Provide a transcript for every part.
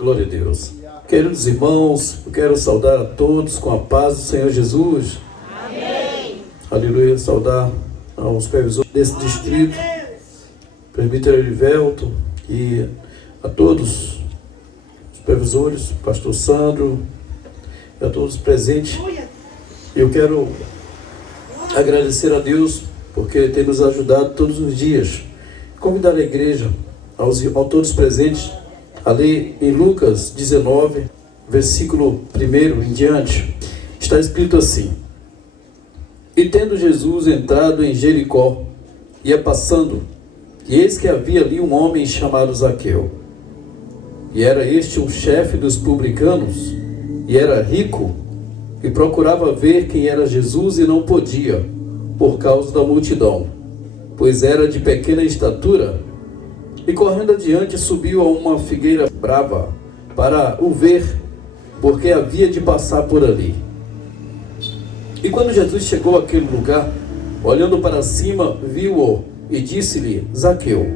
Glória a Deus. Queridos irmãos, eu quero saudar a todos com a paz do Senhor Jesus. Amém. Aleluia. Saudar aos supervisores desse distrito, presbítero Erivelto, e a todos os supervisores, pastor Sandro, e a todos presentes. Eu quero agradecer a Deus porque Ele tem nos ajudado todos os dias. Convidar a igreja, a todos presentes, a ler em Lucas 19, versículo 1 em diante. Está escrito assim: E tendo Jesus entrado em Jericó, ia passando, e eis que havia ali um homem chamado Zaqueu. E era este um chefe dos publicanos, e era rico, e procurava ver quem era Jesus, e não podia, por causa da multidão, pois era de pequena estatura. E correndo adiante, subiu a uma figueira brava, para o ver, porque havia de passar por ali. E quando Jesus chegou àquele lugar, olhando para cima, viu-o, e disse-lhe: Zaqueu,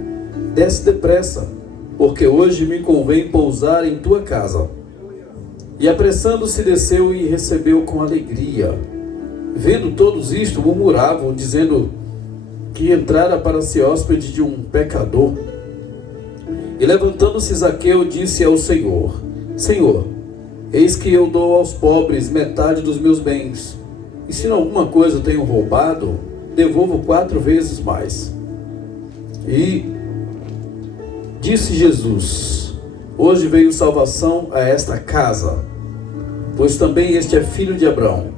desce depressa, porque hoje me convém pousar em tua casa. E apressando-se desceu e recebeu com alegria. Vendo todos isto, murmuravam, dizendo que entrara para ser hóspede de um pecador. E levantando-se Zaqueu, disse ao Senhor: Senhor, eis que eu dou aos pobres metade dos meus bens, e se em alguma coisa tenho roubado, devolvo 4 vezes mais. E disse Jesus: Hoje veio salvação a esta casa, pois também este é filho de Abraão,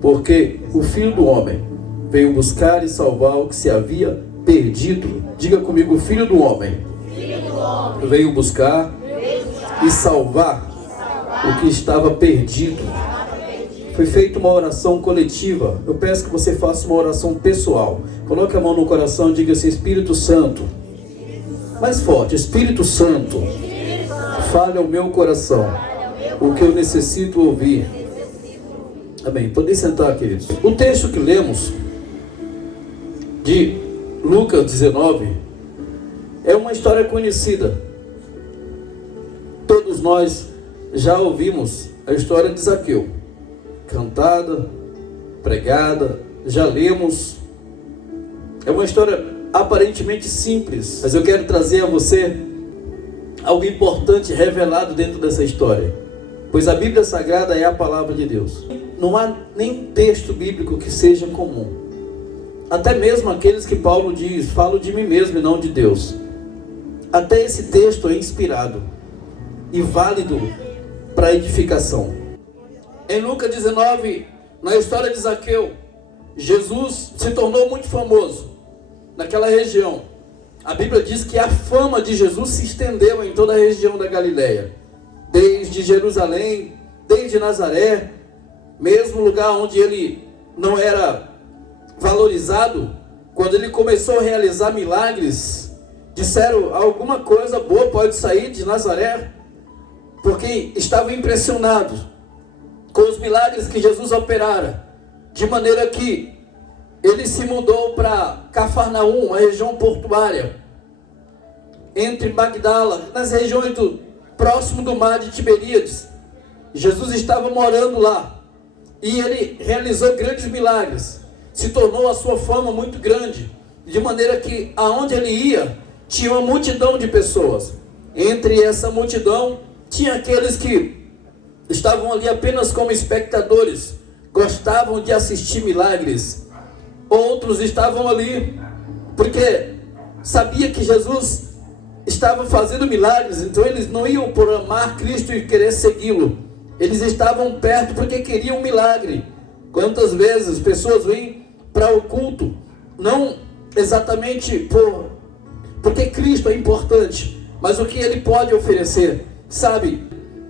porque o Filho do Homem veio buscar e salvar o que se havia perdido. Diga comigo: o Filho do Homem veio buscar e salvar o que estava perdido. Foi feita uma oração coletiva. Eu peço que você faça uma oração pessoal. Coloque a mão no coração e diga assim: Espírito Santo, mais forte, Espírito Santo, fale ao meu coração o que eu necessito ouvir. Amém. Podem sentar, queridos. O texto que lemos de Lucas 19 é uma história conhecida. Todos nós já ouvimos a história de Zaqueu, cantada, pregada, já lemos. É uma história aparentemente simples, mas eu quero trazer a você algo importante revelado dentro dessa história, pois a Bíblia Sagrada é a palavra de Deus. Não há nem texto bíblico que seja comum. Até mesmo aqueles que Paulo diz: falo de mim mesmo e não de Deus. Até esse texto é inspirado e válido para edificação. Em Lucas 19, na história de Zaqueu, Jesus se tornou muito famoso naquela região. A Bíblia diz que a fama de Jesus se estendeu em toda a região da Galileia, desde Jerusalém, desde Nazaré, mesmo lugar onde ele não era valorizado. Quando ele começou a realizar milagres, disseram: alguma coisa boa pode sair de Nazaré, porque estavam impressionados com os milagres que Jesus operara, de maneira que ele se mudou para Cafarnaum, uma região portuária, entre Magdala, nas regiões próximo do mar de Tiberíades. Jesus estava morando lá, e ele realizou grandes milagres, se tornou a sua fama muito grande, de maneira que aonde ele ia, tinha uma multidão de pessoas. Entre essa multidão, tinha aqueles que estavam ali apenas como espectadores, gostavam de assistir milagres. Outros estavam ali porque sabia que Jesus estava fazendo milagres, então eles não iam por amar Cristo e querer segui-lo. Eles estavam perto porque queriam um milagre. Quantas vezes pessoas vêm para o culto, não exatamente porque Cristo é importante, mas o que Ele pode oferecer, sabe?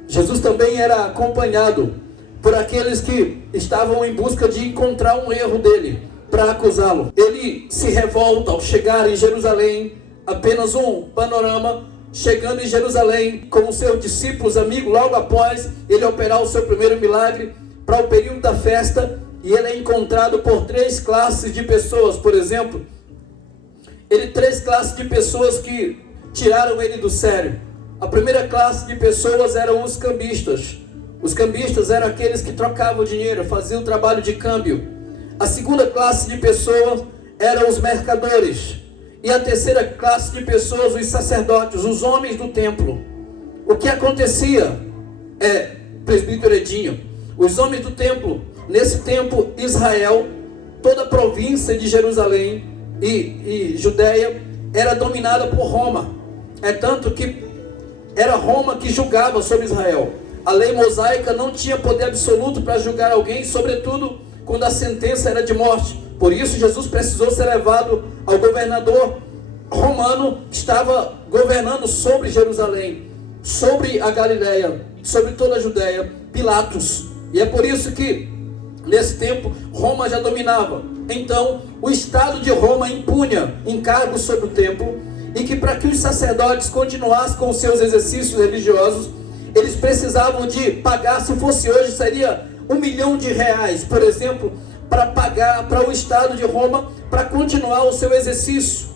Jesus também era acompanhado por aqueles que estavam em busca de encontrar um erro dele, para acusá-lo. Ele se revolta ao chegar em Jerusalém. Apenas um panorama: chegando em Jerusalém com os seus discípulos, amigos, logo após ele operar o seu primeiro milagre, para o período da festa, e ele é encontrado por 3 classes de pessoas. Por exemplo, 3 classes de pessoas que tiraram ele do sério. A primeira classe de pessoas eram os cambistas. Os cambistas eram aqueles que trocavam dinheiro, faziam o trabalho de câmbio. A segunda classe de pessoas eram os mercadores. E a terceira classe de pessoas, os sacerdotes, os homens do templo. O que acontecia presbítero Edinho, os homens do templo, nesse tempo Israel, toda a província de Jerusalém e Judeia era dominada por Roma. É tanto que era Roma que julgava sobre Israel. A lei mosaica não tinha poder absoluto para julgar alguém, sobretudo quando a sentença era de morte. Por isso Jesus precisou ser levado ao governador romano que estava governando sobre Jerusalém, sobre a Galileia, sobre toda a Judeia, Pilatos. E é por isso que nesse tempo Roma já dominava. Então o Estado de Roma impunha encargos sobre o templo, e que para que os sacerdotes continuassem com os seus exercícios religiosos, eles precisavam de pagar, se fosse hoje seria R$1 milhão, por exemplo, para pagar para o Estado de Roma para continuar o seu exercício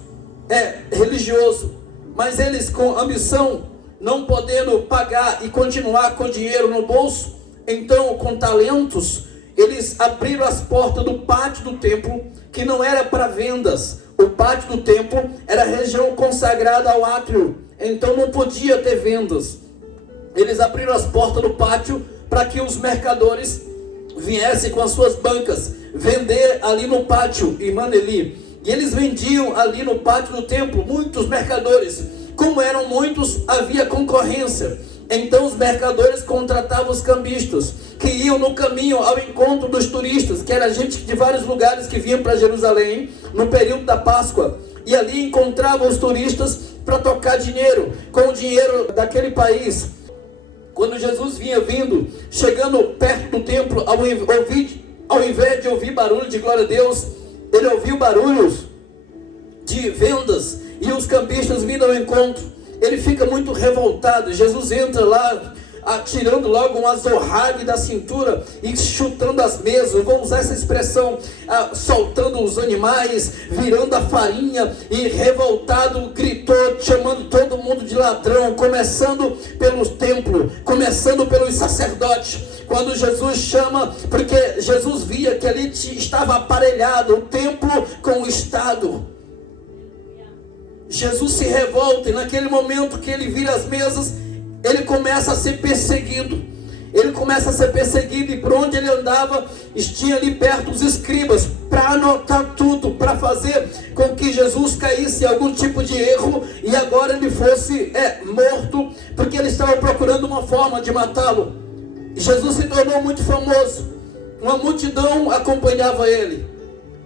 religioso. Mas eles, com ambição, não podendo pagar e continuar com dinheiro no bolso, então com talentos, eles abriram as portas do pátio do templo, que não era para vendas. O pátio do templo era a região consagrada ao átrio, então não podia ter vendas. Eles abriram as portas do pátio para que os mercadores viessem com as suas bancas vender ali no pátio, em Maneli. E eles vendiam ali no pátio do templo, muitos mercadores. Como eram muitos, havia concorrência. Então os mercadores contratavam os cambistas, que iam no caminho ao encontro dos turistas, que era gente de vários lugares que vinham para Jerusalém no período da Páscoa. E ali encontravam os turistas para trocar dinheiro, com o dinheiro daquele país. Quando Jesus vinha vindo, chegando perto do templo, ao invés de ouvir barulho de glória a Deus, ele ouviu barulhos de vendas e os cambistas vindo ao encontro. Ele fica muito revoltado. Jesus entra lá, tirando logo um azorrague da cintura e chutando as mesas, vou usar essa expressão, soltando os animais, virando a farinha, e revoltado gritou, chamando todo mundo de ladrão, começando pelo templo, começando pelos sacerdotes. Quando Jesus chama, porque Jesus via que ali estava aparelhado o templo com o Estado. Jesus se revolta, e naquele momento que ele vira as mesas, ele começa a ser perseguido. Ele começa a ser perseguido, e por onde ele andava, tinha ali perto os escribas, para anotar tudo, para fazer com que Jesus caísse em algum tipo de erro, e agora ele fosse morto, porque ele estava procurando uma forma de matá-lo. E Jesus se tornou muito famoso. Uma multidão acompanhava ele,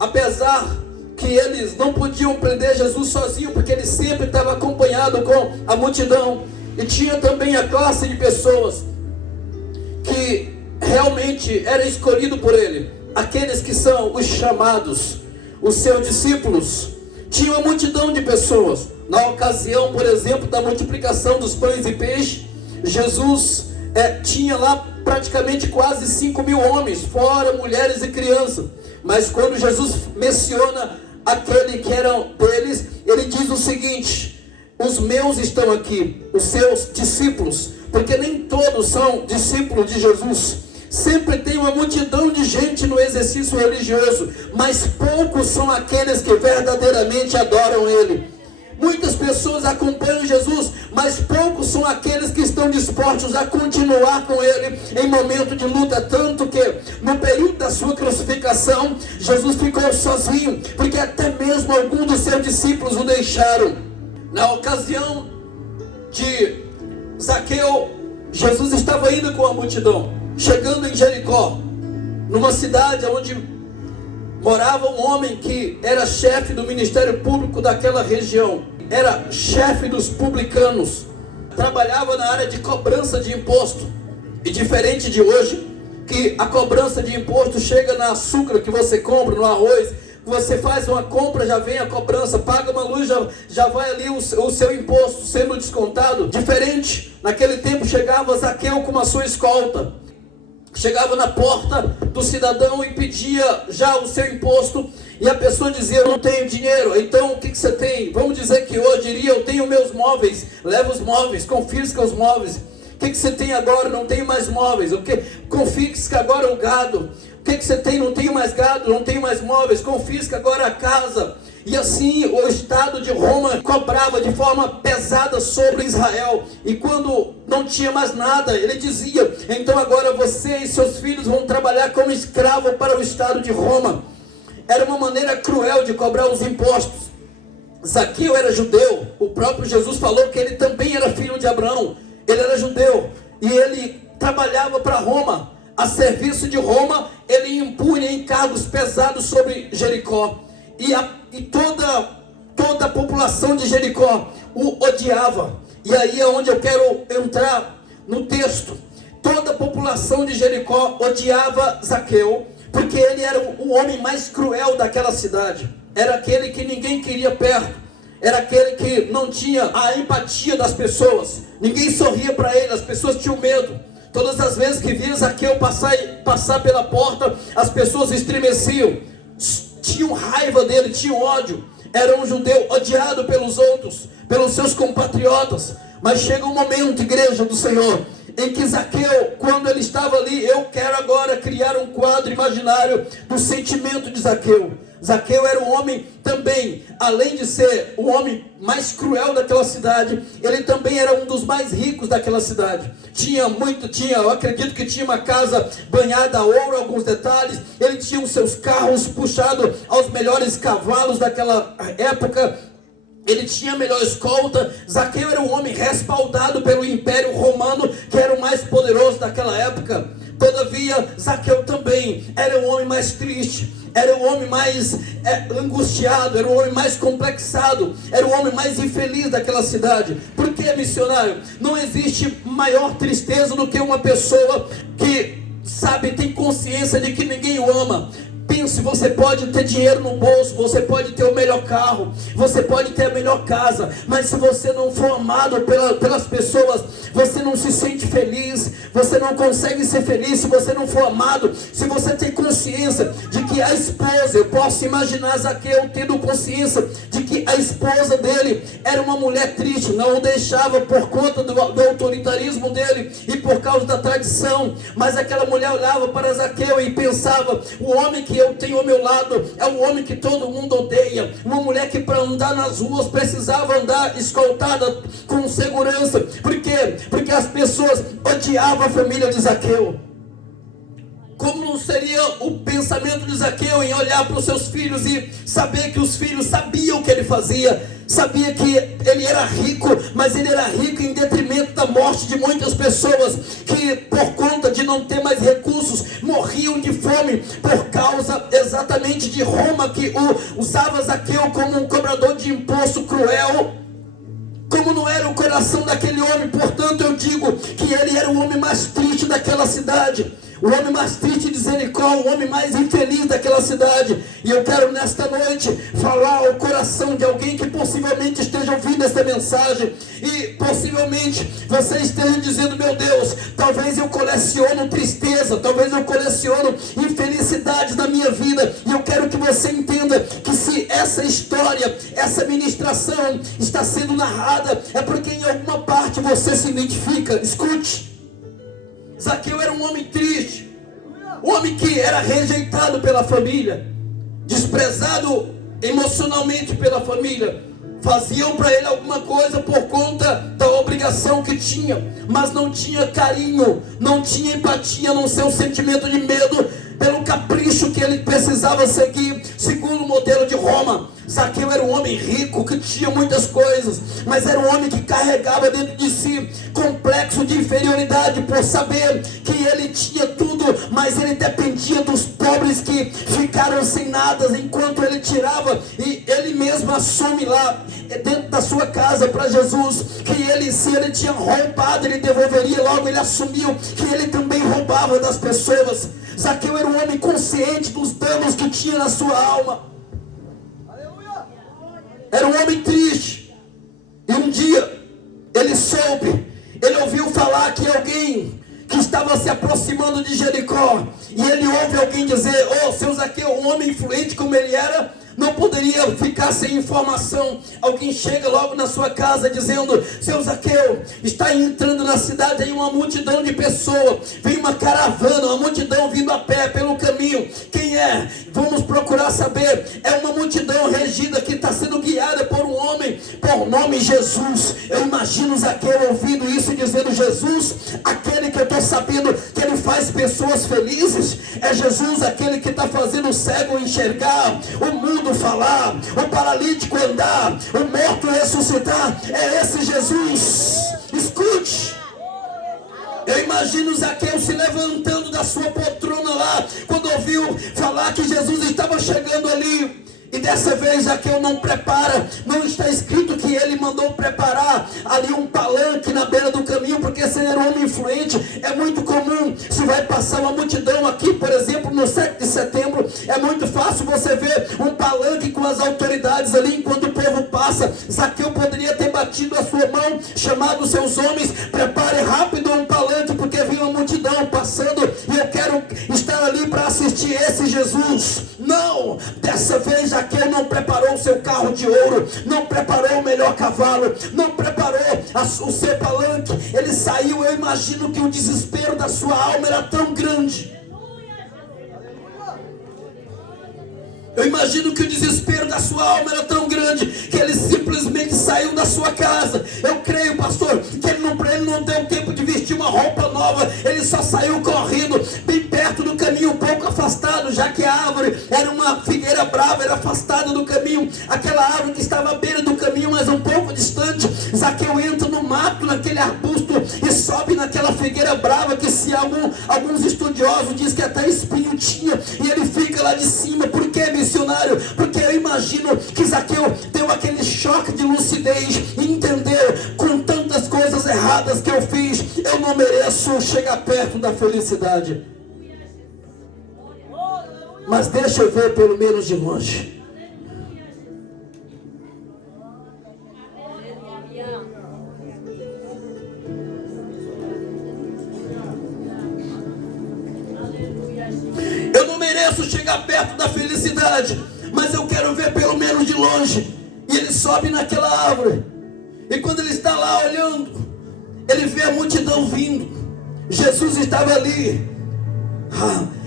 apesar que eles não podiam prender Jesus sozinho, porque ele sempre estava acompanhado com a multidão. E tinha também a classe de pessoas que realmente era escolhido por ele, aqueles que são os chamados, os seus discípulos. Tinha uma multidão de pessoas. Na ocasião, por exemplo, da multiplicação dos pães e peixes, Jesus tinha lá praticamente quase 5.000 homens, fora mulheres e crianças. Mas quando Jesus menciona aquele que eram deles, ele diz o seguinte: os meus estão aqui, os seus discípulos, porque nem todos são discípulos de Jesus. Sempre tem uma multidão de gente no exercício religioso, mas poucos são aqueles que verdadeiramente adoram ele. Muitas pessoas acompanham Jesus, mas poucos são aqueles que estão dispostos a continuar com ele em momento de luta. Tanto que no período da sua crucificação, Jesus ficou sozinho, porque até mesmo alguns dos seus discípulos o deixaram. Na ocasião de Zaqueu, Jesus estava indo com a multidão, chegando em Jericó, numa cidade onde morava um homem que era chefe do ministério público daquela região, era chefe dos publicanos, trabalhava na área de cobrança de imposto. E diferente de hoje, que a cobrança de imposto chega no açúcar que você compra, no arroz, você faz uma compra, já vem a cobrança, paga uma luz, já vai ali o seu imposto sendo descontado. Diferente, naquele tempo chegava Zaqueu com a sua escolta, chegava na porta do cidadão e pedia já o seu imposto, E a pessoa dizia: eu não tenho dinheiro. Então o que você tem? Vamos dizer que hoje diria: eu tenho meus móveis. Leva os móveis, confisca os móveis. O que você tem agora? Não tenho mais móveis. O que? Confisca agora o gado. O que você tem? Não tenho mais gado, não tenho mais móveis. Confisca agora a casa. E assim o Estado de Roma cobrava de forma pesada sobre Israel. E quando não tinha mais nada, ele dizia: então agora você e seus filhos vão trabalhar como escravo para o Estado de Roma. Era uma maneira cruel de cobrar os impostos. Zaqueu era judeu. O próprio Jesus falou que ele também era filho de Abraão. Ele era judeu e ele trabalhava para Roma. A serviço de Roma, ele impunha encargos pesados sobre Jericó. E toda a população de Jericó o odiava. E aí é onde eu quero entrar no texto. Toda a população de Jericó odiava Zaqueu, porque ele era o homem mais cruel daquela cidade. Era aquele que ninguém queria perto. Era aquele que não tinha a empatia das pessoas. Ninguém sorria para ele, as pessoas tinham medo. Todas as vezes que via Zaqueu passar pela porta, as pessoas estremeciam. Tinham raiva dele, tinham ódio. Era um judeu odiado pelos outros, pelos seus compatriotas. Mas chega um momento, igreja do Senhor, em que Zaqueu, quando ele estava ali, eu quero agora criar um quadro imaginário do sentimento de Zaqueu. Zaqueu era um homem também, além de ser o homem mais cruel daquela cidade, ele também era um dos mais ricos daquela cidade. Eu acredito que tinha uma casa banhada a ouro, alguns detalhes. Ele tinha os seus carros puxados aos melhores cavalos daquela época. Ele tinha a melhor escolta. Zaqueu era um homem respaldado pelo Império Romano, que era o mais poderoso daquela época. Todavia, Zaqueu também era o homem mais triste, era o homem mais angustiado, era o homem mais complexado, era o homem mais infeliz daquela cidade. Por que, missionário? Não existe maior tristeza do que uma pessoa que tem consciência de que ninguém o ama. Pense, você pode ter dinheiro no bolso, você pode ter o melhor carro, você pode ter a melhor casa, mas se você não for amado pelas pessoas, você não se sente feliz, você não consegue ser feliz se você não for amado. Se você tem consciência de que a esposa, eu posso imaginar Zaqueu tendo consciência de que a esposa dele era uma mulher triste, não o deixava por conta do autoritarismo dele e por causa da tradição, mas aquela mulher olhava para Zaqueu e pensava: o homem que eu tenho ao meu lado é um homem que todo mundo odeia, uma mulher que para andar nas ruas precisava andar escoltada com segurança. Por quê? Porque as pessoas odiavam a família de Zaqueu. Como não seria o pensamento de Zaqueu em olhar para os seus filhos e saber que os filhos sabiam o que ele fazia, sabia que ele era rico, mas ele era rico em detrimento da morte de muitas pessoas que, por conta de não ter mais recursos, morriam de fome por causa exatamente de Roma, que usava Zaqueu como um cobrador de imposto cruel. Como não era o coração daquele homem, portanto eu digo que ele era o homem mais triste daquela cidade, o homem mais triste de Jericó, o homem mais infeliz daquela cidade. E eu quero nesta noite falar ao coração de alguém que possivelmente esteja ouvindo essa mensagem e possivelmente você esteja dizendo: meu Deus, talvez eu coleciono tristeza, talvez eu coleciono infelicidades na minha vida. E eu quero que você entenda que se essa história, essa ministração está sendo narrada, é porque em alguma parte você se identifica. Escute. Zaqueu era um homem triste, um homem que era rejeitado pela família, desprezado emocionalmente pela família. Faziam para ele alguma coisa por conta da obrigação que tinha, mas não tinha carinho, não tinha empatia, a não ser um sentimento de medo pelo capricho que ele precisava seguir segundo o modelo de Roma. Zaqueu era um homem rico que tinha muitas coisas, mas era um homem que carregava dentro de si complexo de inferioridade por saber que ele tinha tudo, mas ele dependia dos pobres que ficaram sem nada, enquanto ele tirava. E ele mesmo assume lá dentro da sua casa para Jesus que se ele tinha roubado, ele devolveria. Logo ele assumiu que ele também roubava das pessoas. Zaqueu era um homem consciente dos danos que tinha na sua alma. Era um homem triste. E um dia ele ouviu falar que alguém que estava se aproximando de Jericó, e ele ouve alguém dizer: "Oh, seu Zaqueu", um homem influente como ele era, não poderia ficar sem informação. Alguém chega logo na sua casa dizendo: "Seu Zaqueu, está entrando na cidade aí uma multidão de pessoas, vem uma caravana, uma multidão vindo a pé pelo caminho. Quem é? Vamos procurar saber." É uma multidão regida que está sendo guiada por um homem por nome Jesus. Eu imagino Zaqueu ouvindo isso e dizendo: "Jesus, aquele que eu estou sabendo que ele faz pessoas felizes, é Jesus aquele que está fazendo o cego enxergar, o mundo falar, o paralítico andar, o morto ressuscitar. É esse Jesus." Escute. Eu imagino Zaqueu se levantando da sua poltrona lá, quando ouviu falar que Jesus estava chegando ali. E dessa vez Zaqueu não prepara, não está escrito que ele mandou preparar ali um palanque na beira do caminho, porque se ele era um homem influente, é muito comum, se vai passar uma multidão aqui, por exemplo, no 7 de setembro, é muito fácil você ver um palanque com as autoridades ali, enquanto o povo passa. Zaqueu poderia ter batido a sua mão, chamado os seus homens: "Prepare rápido um palanque, porque vem uma multidão passando, e eu quero estar ali para assistir esse Jesus." Não, dessa vez Zaqueu não preparou o seu carro de ouro, não preparou o melhor cavalo, não preparou o seu palanque. Ele saiu. Eu imagino que o desespero da sua alma era tão grande. Eu imagino que o desespero da sua alma era tão grande que ele simplesmente saiu da sua casa. Eu creio, pastor, que ele não deu tempo de vestir uma roupa nova. Ele só saiu correndo bem perto do caminho, um pouco afastado, já que a árvore era uma figueira brava, era afastada do caminho. Aquela árvore que estava à beira do caminho, mas um pouco distante. Zaqueu entra no mato, naquele arbusto, e sobe naquela figueira brava, que se alguns estudiosos dizem que até espinho tinha, e ele fica lá de cima. Por quê, missionário? Porque eu imagino que Zaqueu deu aquele choque de lucidez e entendeu: com tantas coisas erradas que eu fiz, eu não mereço chegar perto da felicidade. Mas deixa eu ver pelo menos de longe. Eu não mereço chegar perto da felicidade, mas eu quero ver pelo menos de longe. E ele sobe naquela árvore, e quando ele está lá olhando, ele vê a multidão vindo. Jesus estava ali,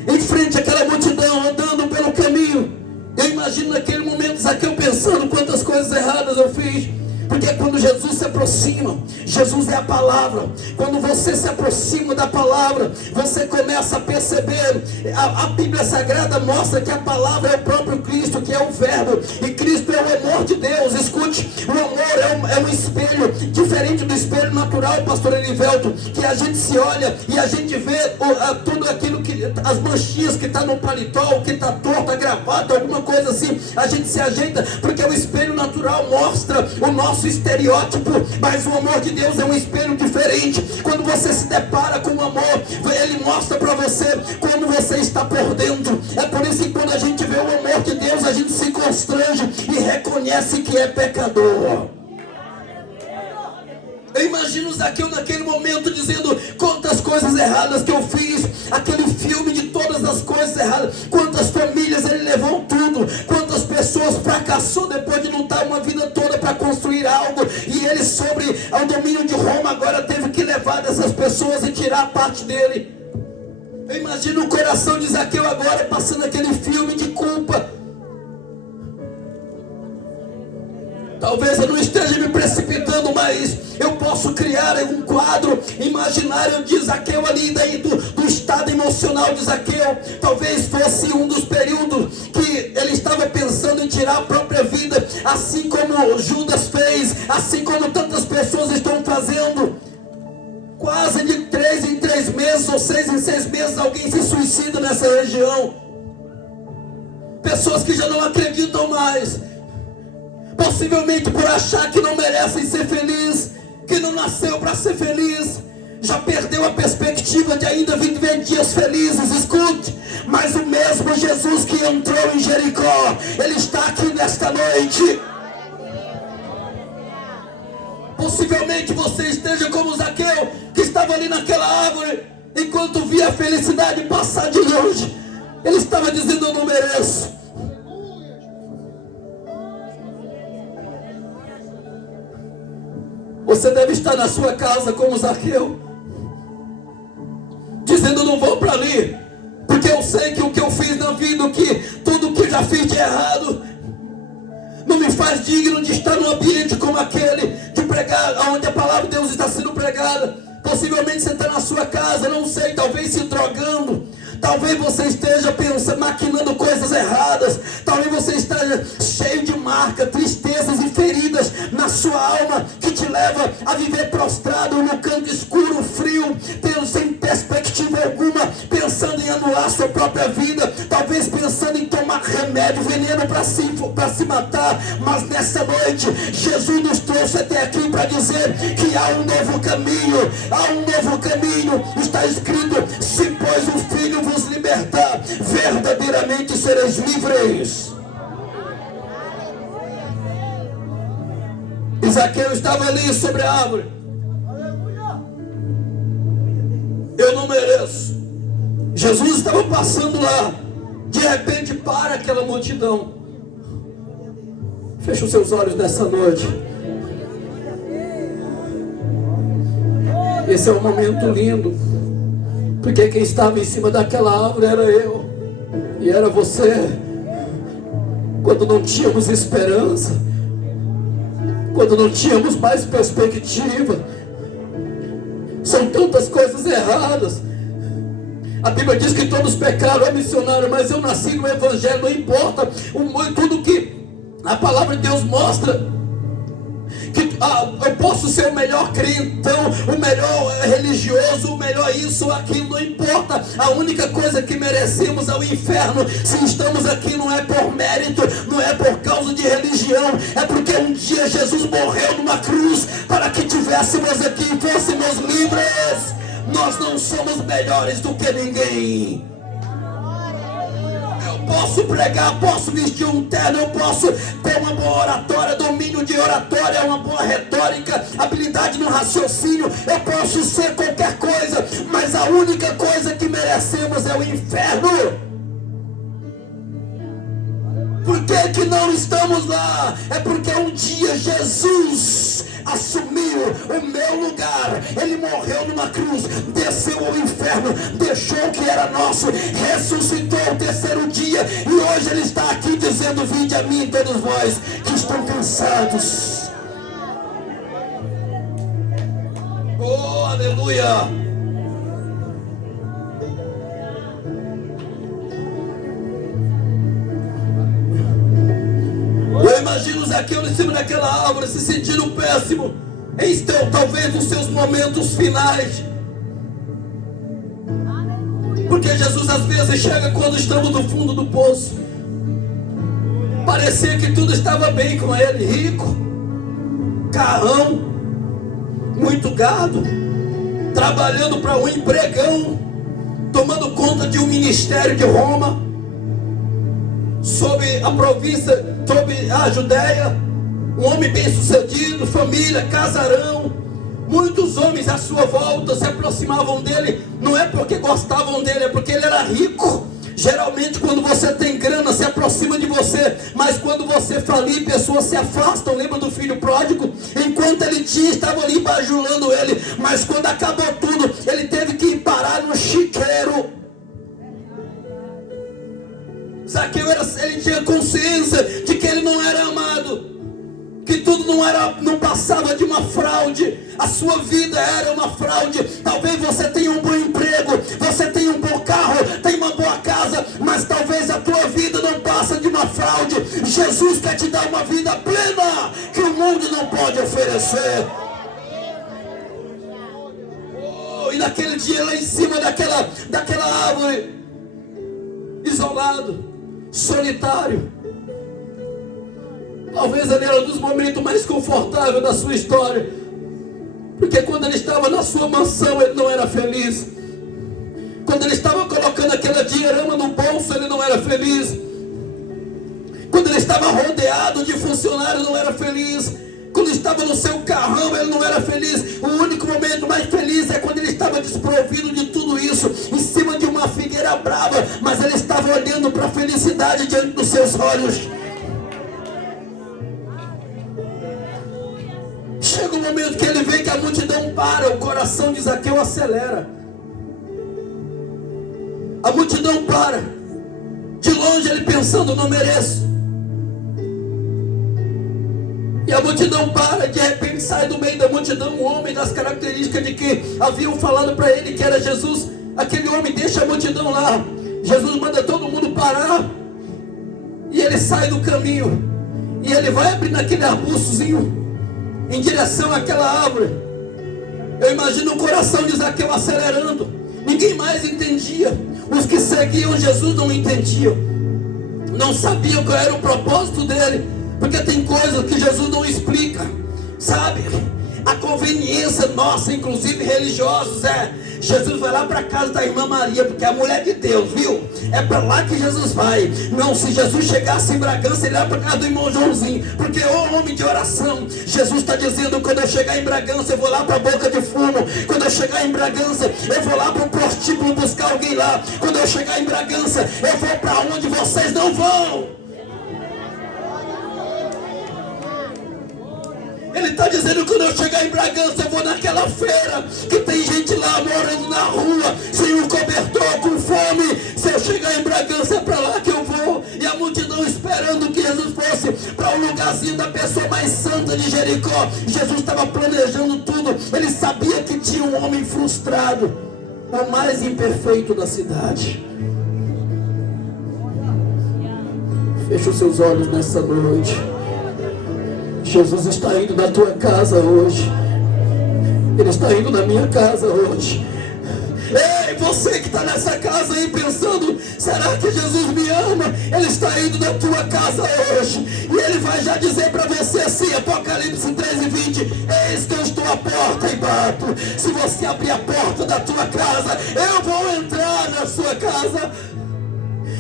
em frente àquela multidão, andando pelo caminho. Eu imagino naquele momento Zaqueu pensando: quantas coisas erradas eu fiz. Porque quando Jesus se aproxima, Jesus é a palavra. Quando você se aproxima da palavra, você começa a perceber. A Bíblia Sagrada mostra que a palavra é o próprio Cristo, que é o verbo. E Cristo é o amor de Deus. Escute, o amor é um espelho, diferente do espelho natural, pastor Elivelto, que a gente se olha e a gente vê tudo aquilo que, as manchinhas que está no paletó, que está torto, a gravata, alguma coisa assim. A gente se ajeita, porque o espelho natural mostra o nosso estereótipo, mas o amor de Deus é um espelho diferente. Quando você se depara com o amor, ele mostra para você como você está por dentro. É por isso que quando a gente vê o amor de Deus, a gente se constrange e reconhece que é pecador. Eu imagino Zaqueu naquele momento dizendo: quantas coisas erradas que eu fiz. Aquele filme de todas as coisas erradas. Quantas famílias ele levou tudo. Quantas pessoas fracassou depois de lutar uma vida toda para construir algo. E ele, sobre o domínio de Roma, agora teve que levar dessas pessoas e tirar a parte dele. Eu imagino o coração de Zaqueu agora passando aquele filme de culpa. Talvez eu não esteja me precipitando, mas eu posso criar um quadro imaginário de Zaqueu ali, daí do estado emocional de Zaqueu. Talvez fosse um dos períodos que ele estava pensando em tirar a própria vida, assim como Judas fez, assim como tantas pessoas estão fazendo. Quase de 3 em 3 meses, ou 6 em 6 meses, alguém se suicida nessa região. Pessoas que já não acreditam mais, possivelmente por achar que não merecem ser felizes, que não nasceu para ser feliz, já perdeu a perspectiva de ainda viver dias felizes. Escute, mas o mesmo Jesus que entrou em Jericó, ele está aqui nesta noite. Possivelmente você esteja como Zaqueu, que estava ali naquela árvore, enquanto via a felicidade passar de longe, ele estava dizendo: eu não mereço. Você deve estar na sua casa como Zaqueu, dizendo: não vou para ali, porque eu sei que o que eu fiz na vida, tudo que eu já fiz de errado, não me faz digno de estar num ambiente como aquele, de pregar, onde a palavra de Deus está sendo pregada. Possivelmente você está na sua casa, não sei, talvez se drogando, talvez você esteja pensando, maquinando coisas erradas, talvez você esteja cheio de marcas, tristezas e feridas na sua alma, que te leva a viver prostrado no canto escuro, frio, sem perspectiva alguma, pensando em anular sua própria vida, talvez pensando em tomar remédio, veneno para se matar. Mas nessa noite, Jesus nos trouxe até aqui para dizer que há um novo caminho, está escrito: se pois o Filho vos libertar, verdadeiramente sereis livres. Zaqueu estava ali sobre a árvore. Eu não mereço. Jesus estava passando lá. De repente para aquela multidão. Feche os seus olhos nessa noite. Esse é um momento lindo, porque quem estava em cima daquela árvore era eu e era você. Quando não tínhamos esperança, quando não tínhamos mais perspectiva, são tantas coisas erradas. A Bíblia diz que todos pecaram, é missionário, mas eu nasci no Evangelho. Não importa tudo que a palavra de Deus mostra, que eu posso ser o melhor crentão, o melhor religioso, o melhor isso ou aquilo, não importa. A única coisa que merecemos é o inferno. Se estamos aqui, não é por mérito, não é por causa de religião, é porque um dia Jesus morreu numa cruz para que tivéssemos aqui e fôssemos livres. Nós não somos melhores do que ninguém. Posso pregar, posso vestir um terno, eu posso ter uma boa oratória, domínio de oratória, uma boa retórica, habilidade no raciocínio, eu posso ser qualquer coisa, mas a única coisa que merecemos é o inferno. Por que não estamos lá? É porque um dia Jesus assumiu o meu lugar. Ele morreu numa cruz, desceu ao inferno, deixou o que era nosso, ressuscitou ao terceiro dia, e hoje Ele está aqui dizendo: vinde a mim todos vós que estão cansados. Oh, aleluia! Eu imagino Zaqueu em cima daquela árvore, se sentindo péssimo, talvez nos seus momentos finais. Porque Jesus às vezes chega quando estamos no fundo do poço. Parecia que tudo estava bem com ele, rico, carrão, muito gado, trabalhando para um empregão, tomando conta de um ministério de Roma, sob a província, sob a Judéia, um homem bem sucedido, família, casarão. Muitos homens à sua volta se aproximavam dele, não é porque gostavam dele, é porque ele era rico. Geralmente quando você tem grana, se aproxima de você, mas quando você falir, pessoas se afastam. Lembra do filho pródigo? Enquanto ele tinha, estava ali bajulando ele, mas quando acabou tudo, ele teve que ir parar no chiqueiro. Zaqueu ele tinha consciência de que ele não era amado, que tudo não passava de uma fraude. A sua vida era uma fraude. Talvez você tenha um bom emprego, você tenha um bom carro, tenha uma boa casa, mas talvez a tua vida não passa de uma fraude. Jesus quer te dar uma vida plena que o mundo não pode oferecer. Oh, e naquele dia lá em cima daquela árvore, isolado, solitário, talvez ele era um dos momentos mais confortáveis da sua história, porque quando ele estava na sua mansão, ele não era feliz. Quando ele estava colocando aquela dinheirama no bolso, ele não era feliz. Quando ele estava rodeado de funcionários, não era feliz. Quando estava no seu carrão, ele não era feliz. O único momento mais feliz é quando ele estava desprovido de tudo isso. cidade diante dos seus olhos. Chega um momento que ele vê que a multidão para, o coração de Zaqueu acelera. A multidão para. De longe ele pensando, não mereço. E a multidão para, de repente sai do meio da multidão um homem das características de que haviam falado para ele que era Jesus. Aquele homem deixa a multidão lá. Jesus manda todo mundo parar. E ele sai do caminho. E ele vai abrir naquele arbustozinho em direção àquela árvore. Eu imagino o coração de Zaqueu acelerando. Ninguém mais entendia. Os que seguiam Jesus não entendiam. Não sabiam qual era o propósito dele. Porque tem coisas que Jesus não explica, sabe? A conveniência nossa, inclusive religiosos, Jesus vai lá para a casa da irmã Maria, porque é a mulher de Deus, viu? É para lá que Jesus vai. Não, se Jesus chegasse em Bragança, ele ia para a casa do irmão Joãozinho, porque é homem de oração. Jesus está dizendo, quando eu chegar em Bragança, eu vou lá para a boca de fumo. Quando eu chegar em Bragança, eu vou lá para o prostíbulo buscar alguém lá. Quando eu chegar em Bragança, eu vou para onde vocês não vão. Ele está dizendo, quando eu chegar em Bragança, eu vou naquela feira, que tem gente lá morando na rua, sem um cobertor, com fome. Se eu chegar em Bragança, é para lá que eu vou. E a multidão esperando que Jesus fosse para o lugarzinho da pessoa mais santa de Jericó. Jesus estava planejando tudo. Ele sabia que tinha um homem frustrado, o mais imperfeito da cidade. Feche os seus olhos nessa noite. Jesus está indo na tua casa hoje. Ele está indo na minha casa hoje. Ei, você que está nessa casa aí pensando, será que Jesus me ama? Ele está indo na tua casa hoje. E ele vai já dizer para você assim, Apocalipse 13:20, eis que eu estou à porta e bato. Se você abrir a porta da tua casa, eu vou entrar na sua casa.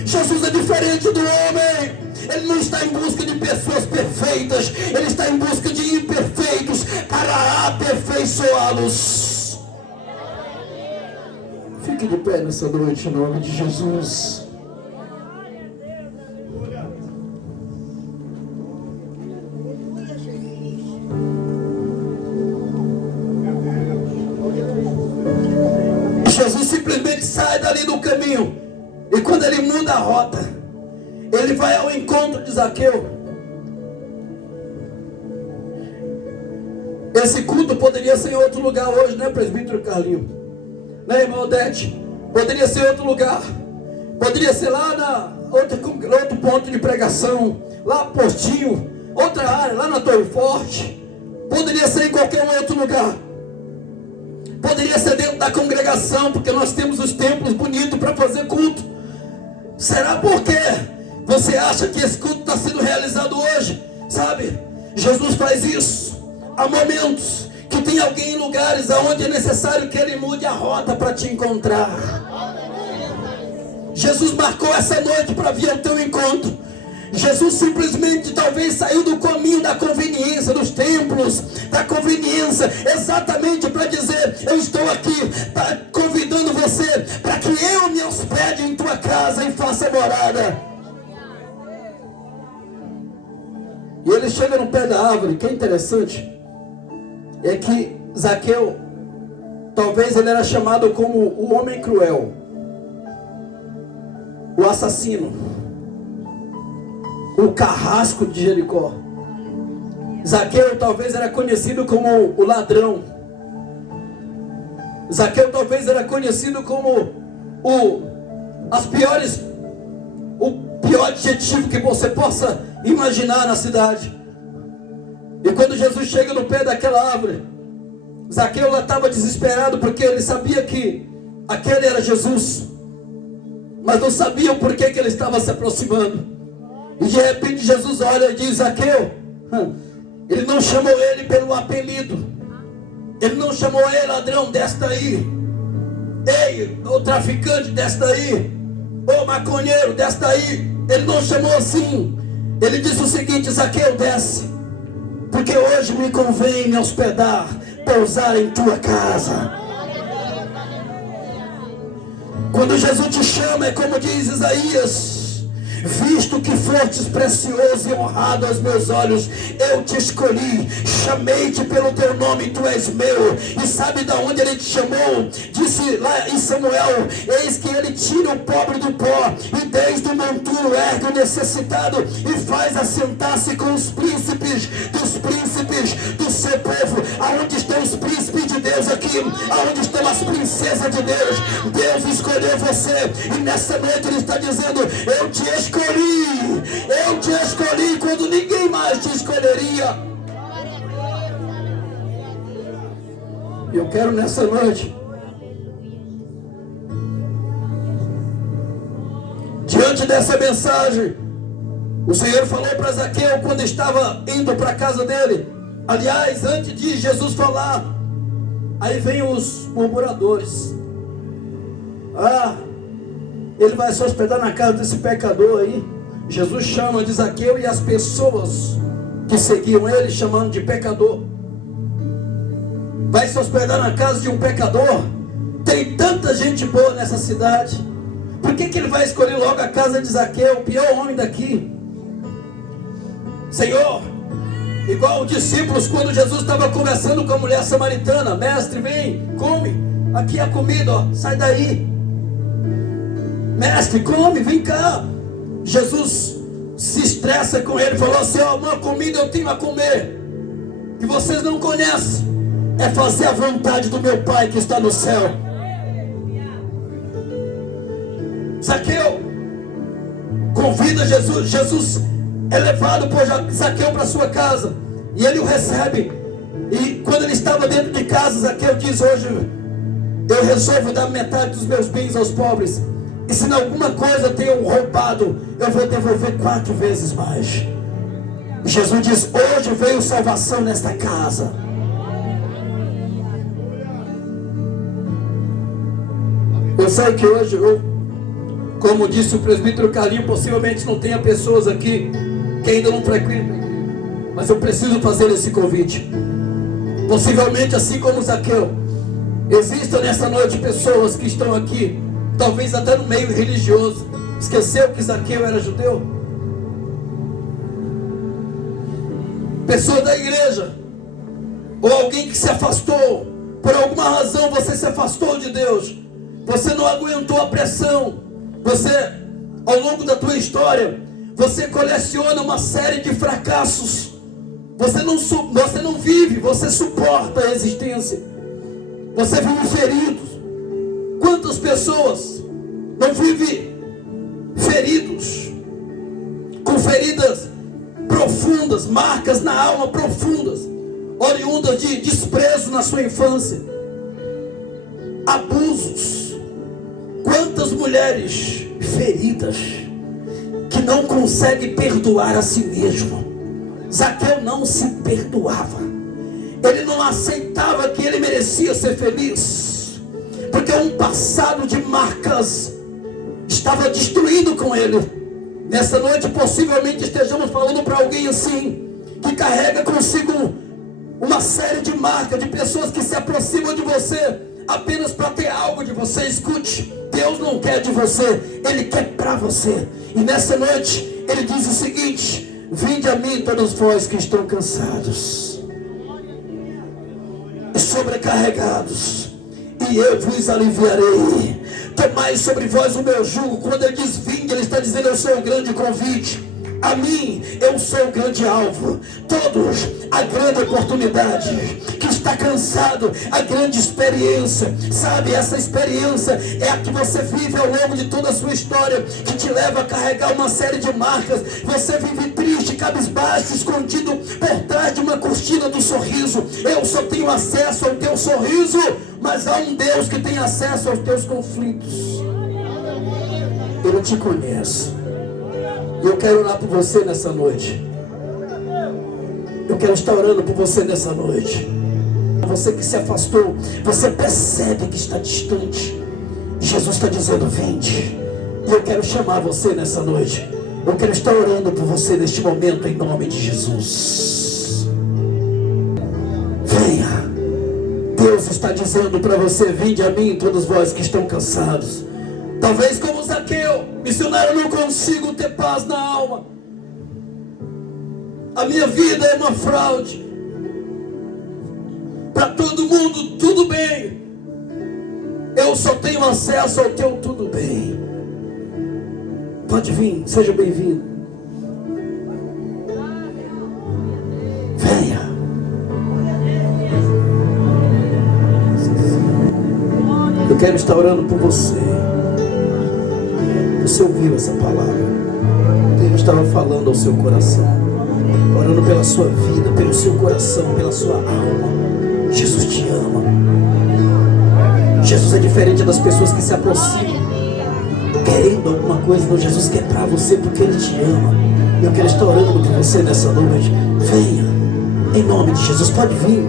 Jesus é diferente do homem. Ele não está em busca de pessoas perfeitas. Ele está em busca de imperfeitos para aperfeiçoá-los. Fique de pé nessa noite em nome de Jesus. Jesus simplesmente sai dali do caminho. E quando ele muda a rota, ele vai ao encontro de Zaqueu. Esse culto poderia ser em outro lugar hoje, né, presbítero Carlinho? Né, irmã Odete? Poderia ser em outro lugar. Poderia ser lá na outro ponto de pregação, lá postinho, outra área, lá na Torre Forte. Poderia ser em qualquer outro lugar. Poderia ser dentro da congregação, porque nós temos os templos bonitos para fazer culto. Será porque você acha que esse culto está sendo realizado hoje? Sabe, Jesus faz isso. Há momentos que tem alguém em lugares onde é necessário que ele mude a rota para te encontrar. Jesus marcou essa noite para vir ao teu encontro. Jesus simplesmente talvez saiu do caminho da conveniência, dos templos, da conveniência, exatamente para dizer, eu estou aqui, tá convidando você para que eu me hospede em tua casa e faça morada. E ele chega no pé da árvore. O que é interessante é que Zaqueu, talvez ele era chamado como o homem cruel, o assassino, o carrasco de Jericó. Zaqueu talvez era conhecido como o ladrão. Zaqueu talvez era conhecido como o pior adjetivo que você possa imaginar na cidade. E quando Jesus chega no pé daquela árvore, Zaqueu lá estava desesperado, porque ele sabia que aquele era Jesus, mas não sabia o porquê que ele estava se aproximando. E de repente Jesus olha e diz, Zaqueu. Ele não chamou ele pelo apelido. Ele não chamou ele, ladrão, desce daí. Ei, o traficante, desce daí. Ô maconheiro, desce daí. Ele não chamou assim. Ele disse o seguinte, Zaqueu, desce, porque hoje me convém me hospedar, pousar em tua casa. Quando Jesus te chama, é como diz Isaías visto que fostes precioso e honrado aos meus olhos, eu te escolhi, chamei-te pelo teu nome, tu és meu. E sabe de onde ele te chamou? Disse lá em Samuel: eis que ele tira o pobre do pó, e desde o monturo ergue o necessitado, e faz assentar-se com os príncipes do seu povo. Aonde estão os príncipes de Deus aqui? Aonde estão as princesas de Deus? Deus escolheu você, e nessa noite ele está dizendo: eu te escolhi quando ninguém mais te escolheria. Eu quero nessa noite, diante dessa mensagem, o Senhor falou para Zaqueu quando estava indo para a casa dele. Aliás, antes de Jesus falar, aí vem os murmuradores. Ele vai se hospedar na casa desse pecador aí. Jesus chama de Zaqueu, e as pessoas que seguiam ele chamando de pecador. Vai se hospedar na casa de um pecador? Tem tanta gente boa nessa cidade, por que ele vai escolher logo a casa de Zaqueu, o pior homem daqui? Senhor, igual os discípulos quando Jesus estava conversando com a mulher samaritana: mestre, vem, come, aqui é a comida, ó, sai daí. Mestre, come, vem cá. Jesus se estressa com ele, falou assim: ó, uma comida eu tenho a comer, que vocês não conhecem, é fazer a vontade do meu Pai que está no céu. Zaqueu convida Jesus. Jesus é levado por Zaqueu para sua casa, e ele o recebe. E quando ele estava dentro de casa, Zaqueu diz: hoje eu resolvo dar metade dos meus bens aos pobres, e se em alguma coisa eu tenho roubado, eu vou devolver 4 vezes mais. Jesus diz: hoje veio salvação nesta casa. Eu sei que hoje, como disse o presbítero Carlinho, possivelmente não tenha pessoas aqui que ainda não frequentam, mas eu preciso fazer esse convite. Possivelmente, assim como Zaqueu, existam nessa noite pessoas que estão aqui, talvez até no meio religioso, esqueceu que Zaqueu era judeu. Pessoa da igreja, ou alguém que se afastou, por alguma razão você se afastou de Deus, você não aguentou a pressão, você, ao longo da tua história, você coleciona uma série de fracassos, você não vive, você suporta a existência, você vive ferido. Quantas pessoas não vivem feridos, com feridas profundas, marcas na alma profundas, oriundas de desprezo na sua infância, abusos? Quantas mulheres feridas que não conseguem perdoar a si mesmo? Zaqueu não se perdoava, ele não aceitava que ele merecia ser feliz, porque um passado de marcas estava destruindo com ele. Nessa noite possivelmente estejamos falando para alguém assim, que carrega consigo uma série de marcas, de pessoas que se aproximam de você apenas para ter algo de você. Escute, Deus não quer de você, Ele quer para você. E nessa noite Ele diz o seguinte: vinde a mim todos vós que estão cansados e sobrecarregados, e eu vos aliviarei. Tomai sobre vós o meu jugo. Quando Ele diz vinde, Ele está dizendo: eu sou o grande convite. A mim, eu sou o grande alvo. Todos, a grande oportunidade. Que está cansado, a grande experiência. Sabe, essa experiência é a que você vive ao longo de toda a sua história, que te leva a carregar uma série de marcas. Você vive triste, cabisbaixo, escondido por trás de uma cortina do sorriso. Eu só tenho acesso ao teu sorriso, mas há um Deus que tem acesso aos teus conflitos. Ele te conhece. E eu quero orar por você nessa noite. Eu quero estar orando por você nessa noite. Você que se afastou, você percebe que está distante. Jesus está dizendo: vinde. E eu quero chamar você nessa noite. Eu quero estar orando por você neste momento, em nome de Jesus. Venha. Deus está dizendo para você: vinde a mim todos vós que estão cansados. Talvez como Zaqueu, missionário, eu não consigo ter paz na alma. A minha vida é uma fraude. Para todo mundo, tudo bem. Eu só tenho acesso ao teu tudo bem. Pode vir, seja bem-vindo. Venha. Eu quero estar orando por você. Você ouviu essa palavra? Deus estava falando ao seu coração, orando pela sua vida, pelo seu coração, pela sua alma. Jesus te ama. Jesus é diferente das pessoas que se aproximam querendo alguma coisa. Não, Jesus quer para você porque Ele te ama. Eu quero estar orando por você nessa noite. Venha, em nome de Jesus, pode vir.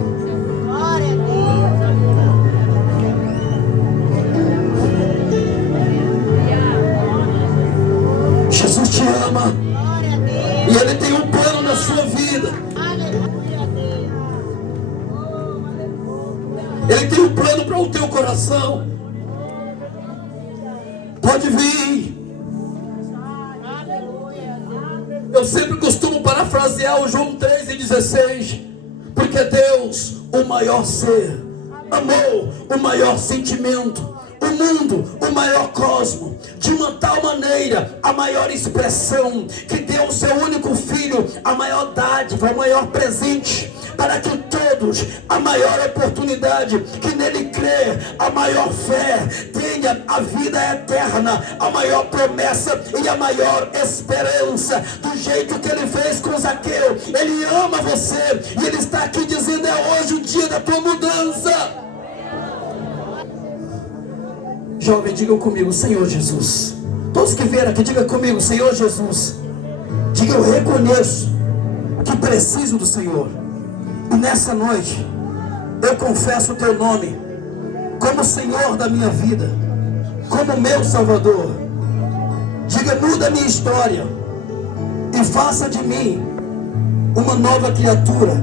Jesus te ama e Ele tem um plano na sua vida. Ele tem um plano para o teu coração. Pode vir. Eu sempre costumo parafrasear o João 3,16, porque Deus, o maior ser, amou o maior sentimento, o mundo, o maior cosmo, de uma tal maneira, a maior expressão, que deu o seu único filho, a maior dádiva, o maior presente, para que todos, a maior oportunidade, que nele crê, a maior fé, tenha a vida eterna, a maior promessa e a maior esperança. Do jeito que Ele fez com Zaqueu, Ele ama você, e Ele está aqui dizendo: é hoje o dia da tua mudança. Jovem, digam comigo: Senhor Jesus. Todos que vieram aqui, digam comigo: Senhor Jesus. Diga: eu reconheço que preciso do Senhor. E nessa noite, eu confesso o teu nome como Senhor da minha vida, como meu Salvador. Diga: muda a minha história e faça de mim uma nova criatura.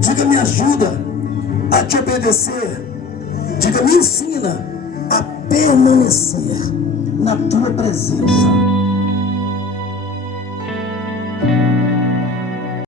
Diga: me ajuda a te obedecer. Diga: me ensina a permanecer na tua presença.